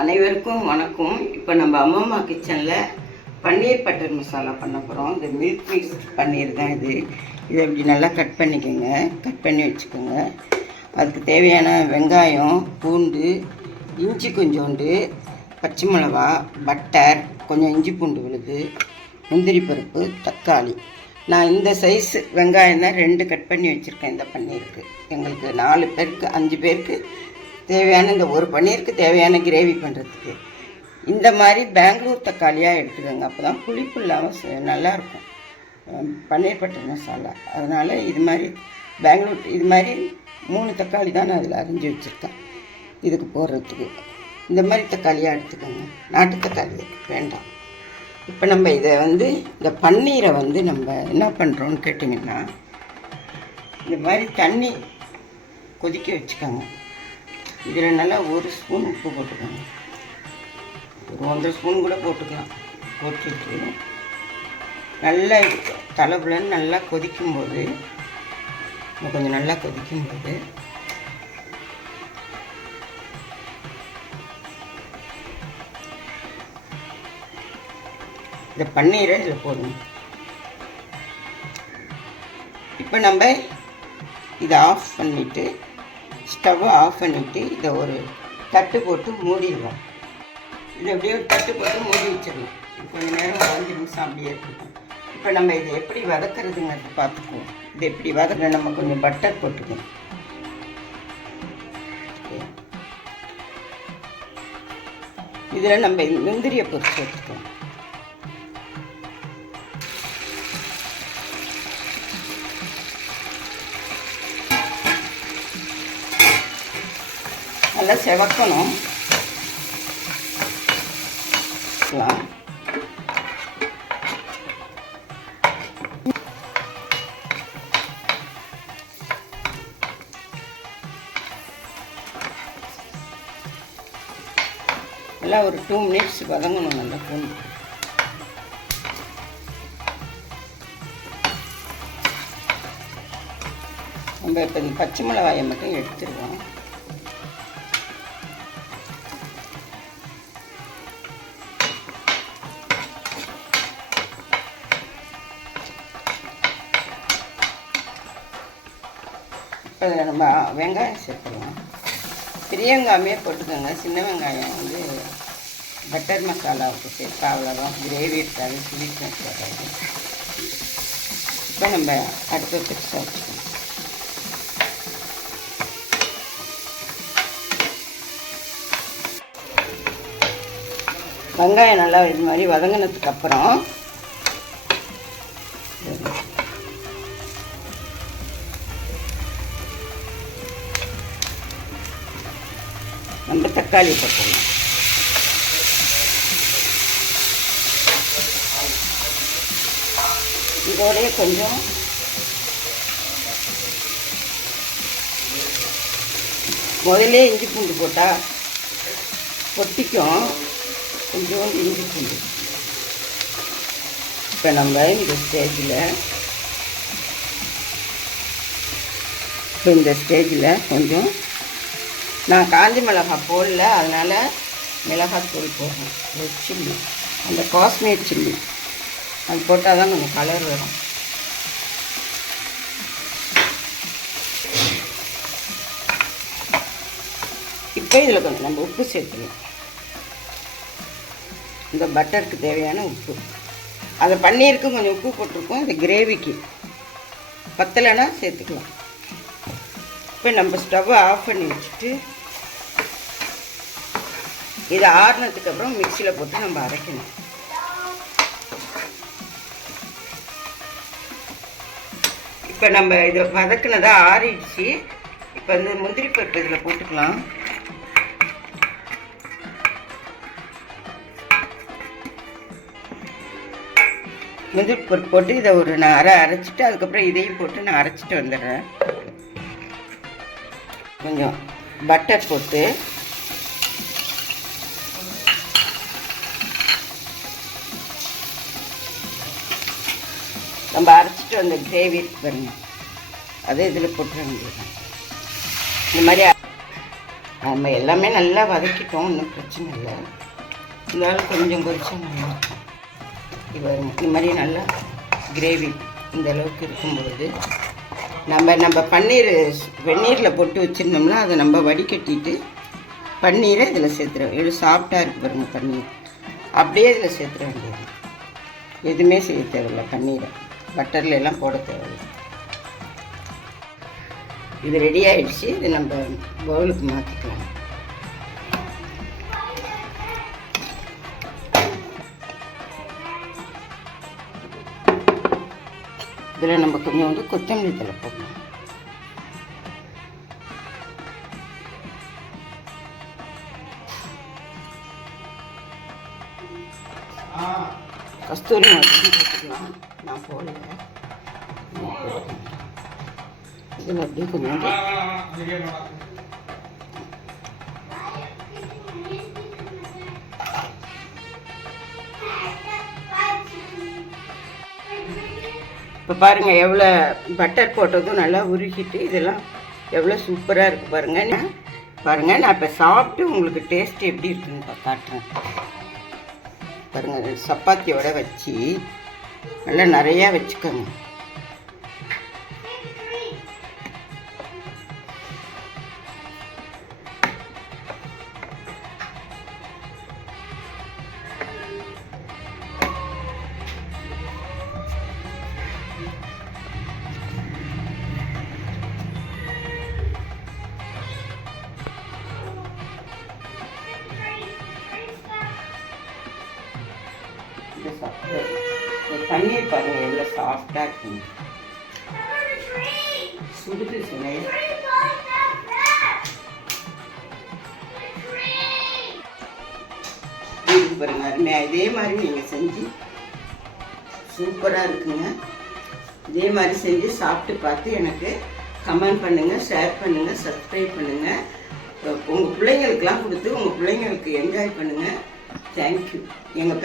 அனைவருக்கும் வணக்கம். இப்போ நம்ம அம்மம்மா கிச்சனில் பன்னீர் பட்டர் மசாலா பண்ண போகிறோம். இந்த மில்க் மிக்ஸ் பன்னீர் தான் இது. இதை இப்படி நல்லா கட் பண்ணிக்கோங்க, கட் பண்ணி வச்சுக்கோங்க. அதுக்கு தேவையான வெங்காயம், பூண்டு, இஞ்சி கொஞ்சோண்டு, பச்சை மிளகா, பட்டர், கொஞ்சம் இஞ்சி பூண்டு விழுது, முந்திரி பருப்பு, தக்காளி. நான் இந்த சைஸ் வெங்காயம் தான் 2 கட் பண்ணி வச்சுருக்கேன். இந்த பன்னீருக்கு எங்களுக்கு 4 பேருக்கு 5 பேருக்கு தேவையான இந்த ஒரு பன்னீருக்கு தேவையான கிரேவி பண்ணுறதுக்கு இந்த மாதிரி பெங்களூர் தக்காளியாக எடுத்துக்கோங்க. அப்போ தான் புளிப்பு இல்லாமல் நல்லாயிருக்கும் பன்னீர் பட்டர் மசாலா. அதனால் இது மாதிரி பெங்களூர் இது மாதிரி 3 தக்காளி தான் நான் அதில் அரிஞ்சு வச்சுருக்கேன். இதுக்கு போடுறதுக்கு இந்த மாதிரி தக்காளியாக எடுத்துக்கோங்க, நாட்டு தக்காளி வேண்டாம். இப்போ நம்ம இதை இந்த பன்னீரை நம்ம என்ன பண்ணுறோன்னு கேட்டிங்கன்னா, இந்த மாதிரி தண்ணி கொதிக்க வச்சுக்கோங்க. இதில் நல்லா 1 ஸ்பூன் உப்பு போட்டுக்கோங்க, ஒரு 1.5 ஸ்பூன் கூட போட்டுக்கலாம். போட்டுட்டு நல்லா தலைப்புலன்னு நல்லா கொதிக்கும்போது, கொஞ்சம் நல்லா கொதிக்கும்போது இந்த பன்னீரை இதில் போடணும். இப்போ நம்ம இதை ஆஃப் பண்ணிவிட்டு, ஸ்டவ்வை ஆஃப் பண்ணிவிட்டு, இதை ஒரு தட்டு போட்டு மூடிடுவோம். இதை அப்படியே ஒரு தட்டு போட்டு மூடி வச்சிடலாம். கொஞ்சம் நேரம் 5 நிமிஷம் அப்படியே இருக்கணும். இப்போ நம்ம இதை எப்படி வதக்கிறதுங்கிறது பார்த்துக்குவோம். இதை எப்படி வதக்க நம்ம கொஞ்சம் பட்டர் போட்டுக்கணும். இதில் நம்ம முந்திரியை பொரிச்சு வச்சுக்கோம். நல்லா செவக்கணும். நல்லா ஒரு 2 மினிட்ஸ் வதங்கணும். நல்லா பூண்டு நம்ம இப்போ இந்த பச்சை மிளகாயை மட்டும் எடுத்துருவோம். இப்போ நம்ம வெங்காயம் சேர்த்துக்கலாம். பெரிய வெங்காயமே போட்டுக்கோங்க. சின்ன வெங்காயம் பட்டர் மசாலாவுக்கு சேர்த்தா அவ்வளோதான், கிரேவி இருக்காது, ஸ்வீட்னஸ் வராது. இப்போ நம்ம அடுத்த பெருசாக வச்சுக்கணும். வெங்காயம் நல்லா இது மாதிரி வதங்கினதுக்கப்புறம் நம்ம தக்காளி போட்டுடலாம். இதோடைய கொஞ்சம் முதல்ல இஞ்சி பூண்டு போட்டால் பொட்டிக்கும், கொஞ்சோண்டு இஞ்சி பூண்டு. இப்போ நம்ம இந்த ஸ்டேஜில் கொஞ்சம் நான் காஞ்சி மிளகாய் போடல, அதனால் மிளகாத்தூள் போடுறேன். ஒரு சில்லி, அந்த காஷ்மீர் சில்லி, அது போட்டால் தான் கொஞ்சம் கலர் வரும். இப்போ இதில் கொஞ்சம் நம்ம உப்பு சேர்த்துக்கலாம். இந்த பட்டருக்கு தேவையான உப்பு, அதை பன்னீருக்கு கொஞ்சம் உப்பு போட்டிருக்கோம். இந்த கிரேவிக்கு பத்தலைன்னா சேர்த்துக்கலாம். இப்போ நம்ம ஸ்டவ்வை ஆஃப் பண்ணி வச்சுட்டு, இதை ஆறுனதுக்கப்புறம் மிக்சியில் போட்டு நம்ம அரைக்கணும். இப்போ நம்ம இதை வதக்குனதா ஆறிடுச்சு. இப்போ முந்திரி பருப்பு இதில் போட்டுக்கலாம். முந்திரி பருப்பு போட்டு இதை ஒரு நான் அரைச்சிட்டு, அதுக்கப்புறம் இதையும் போட்டு நான் அரைச்சிட்டு வந்துடுறேன். கொஞ்சம் பட்டர் போட்டு நம்ம அரைச்சிட்டு வந்த கிரேவி இருக்கு பாருங்க, அதை இதில் போட்டுற வேண்டியது. இந்த மாதிரி நம்ம எல்லாமே நல்லா வதக்கிட்டோம், ஒன்றும் பிரச்சனை இல்லை. இருந்தாலும் கொஞ்சம் கொதிச்சா நல்லா இந்த மாதிரி நல்லா கிரேவி இந்த அளவுக்கு இருக்கும்போது நம்ம பன்னீர் வெந்நீரில் போட்டு வச்சுருந்தோம்னா அதை நம்ம வடிகட்டிட்டு பன்னீரை இதில் சேர்த்துறோம். இது சாஃப்டாக இருக்குது பாருங்கள் பன்னீர். அப்படியே இதில் சேர்த்துற வேண்டியது, எதுவுமே செய்ய தேவையில்லை. பன்னீரை பட்டரில் எல்லாம் போட தேவையில்லை. இது ரெடி ஆகிடுச்சு. இது நம்ம பவுலுக்கு மாற்றிக்கலாம். இதில் நம்ம கொஞ்சம் கொத்தமல்லி தழை போடணும். கஸ்தூரி மேத்தி போட்டுக்கலாம். நான் போடல. இதில் அப்படியே கொஞ்சம் இப்போ பாருங்கள் எவ்வளோ பட்டர் போட்டதும் நல்லா உருகிட்டு இதெல்லாம் எவ்வளோ சூப்பராக இருக்குது பாருங்கள். நான் இப்போ சாப்பிட்டு உங்களுக்கு டேஸ்ட் எப்படி இருக்குன்னு காட்டுறேன் பாருங்கள். சப்பாத்தியோட வச்சு நல்லா நிறையா வச்சுக்கோங்க. பன்னீர் பாருங்கள் எவ்வளோ சாஃப்டாக இருக்குங்க. சுடுது சுனை. பாருங்க அருமையாக. இதே மாதிரி நீங்கள் செஞ்சு சூப்பராக இருக்குங்க. இதே மாதிரி செஞ்சு சாப்பிட்டு பார்த்து எனக்கு கமெண்ட் பண்ணுங்கள், ஷேர் பண்ணுங்கள், சப்ஸ்கிரைப் பண்ணுங்கள். உங்கள் பிள்ளைங்களுக்கெல்லாம் கொடுத்து உங்கள் பிள்ளைங்களுக்கு என்ஜாய் பண்ணுங்கள். தேங்க்யூ. எங்கள்